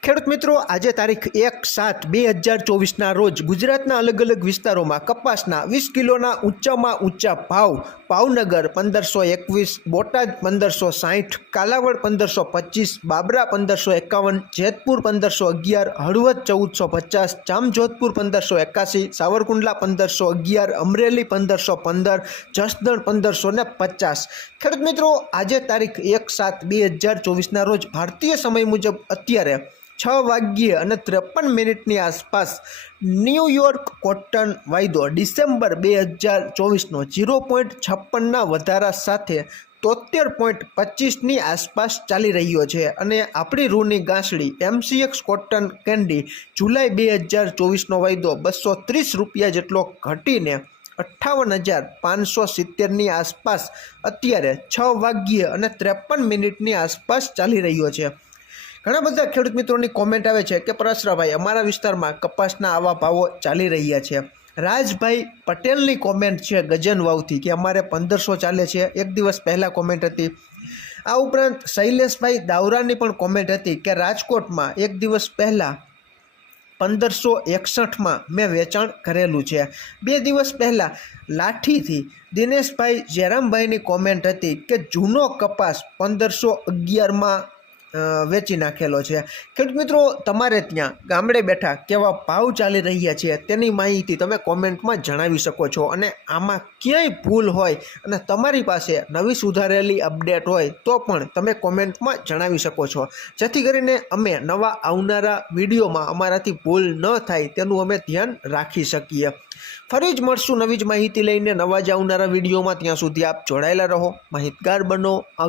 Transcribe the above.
ખેડૂત મિત્રો, આજે તારીખ એક સાત બે હજાર ચોવીસના રોજ ગુજરાતના અલગ અલગ વિસ્તારોમાં કપાસના વીસ કિલોના ઊંચામાં ઊંચા ભાવ, ભાવનગર પંદરસો એકવીસ, બોટાદ પંદરસો સાહીઠ, કાલાવડ પંદરસો પચીસ, બાબરા પંદરસો એકાવન, જેતપુર પંદરસો અગિયાર, હળવદ ચૌદસો પચાસ, જામજોધપુર પંદરસો એકાસી, સાવરકુંડલા પંદરસો અગિયાર, અમરેલી પંદરસો પંદર, જસદણ પંદરસો ને પચાસ. ખેડૂત મિત્રો, આજે તારીખ એક સાત બે હજાર ચોવીસના રોજ ભારતીય સમય મુજબ અત્યારે છ વાગ્યે અને ત્રેપન મિનિટની આસપાસ ન્યૂયોર્ક કોટન વાયદો ડિસેમ્બર બે હજાર ચોવીસનો ઝીરો પોઈન્ટ છપ્પનના વધારા સાથે તોતેર પોઈન્ટ પચીસની આસપાસ ચાલી રહ્યો છે અને આપણી રૂની ગાંસડી એમસીએક્સ કોટન કેન્ડી જુલાઈ બે હજાર ચોવીસનો વાયદો બસો ત્રીસ રૂપિયા જેટલો ઘટીને અઠ્ઠાવન હજાર પાંચસો સિત્તેરની આસપાસ અત્યારે છ વાગ્યે અને ત્રેપન મિનિટની આસપાસ ચાલી રહ્યો છે. ઘણા બધા ખેડૂત મિત્રોની કોમેન્ટ આવે છે કે પરાશરાભાઈ, અમારા વિસ્તારમાં કપાસના આવા ભાવો ચાલી રહ્યા છે. રાજભાઈ પટેલની કોમેન્ટ છે ગજન વાવથી કે અમારે પંદરસો ચાલે છે. એક દિવસ પહેલાં કોમેન્ટ હતી. આ ઉપરાંત શૈલેષભાઈ દાવરાની પણ કોમેન્ટ હતી કે રાજકોટમાં એક દિવસ પહેલાં પંદરસો એકસઠમાં મેં વેચાણ કરેલું છે. બે દિવસ પહેલાં લાઠીથી દિનેશભાઈ જયરામભાઈની કોમેન્ટ હતી કે જૂનો કપાસ પંદરસો અગિયારમાં વેચી નાખેલો છે. ખેડૂત મિત્રો, તમારે ત્યાં ગામડે બેઠા કેવા ભાવ ચાલી રહ્યા છે તેની માહિતી તમે કોમેન્ટમાં જણાવી શકો છો. અને આમાં ક્યાંય ભૂલ હોય અને તમારી પાસે નવી સુધારેલી અપડેટ હોય તો પણ તમે કોમેન્ટમાં જણાવી શકો છો. જેથી કરીને અમે નવા આવનારા વિડીયોમાં અમારાથી ભૂલ ન થાય તેનું અમે ધ્યાન રાખી શકીએ. ફરી જ મળશું નવી જ માહિતી લઈને નવા જ આવનારા વિડીયોમાં. ત્યાં સુધી આપ જોડાયેલા રહો. માહિતગાર બનો.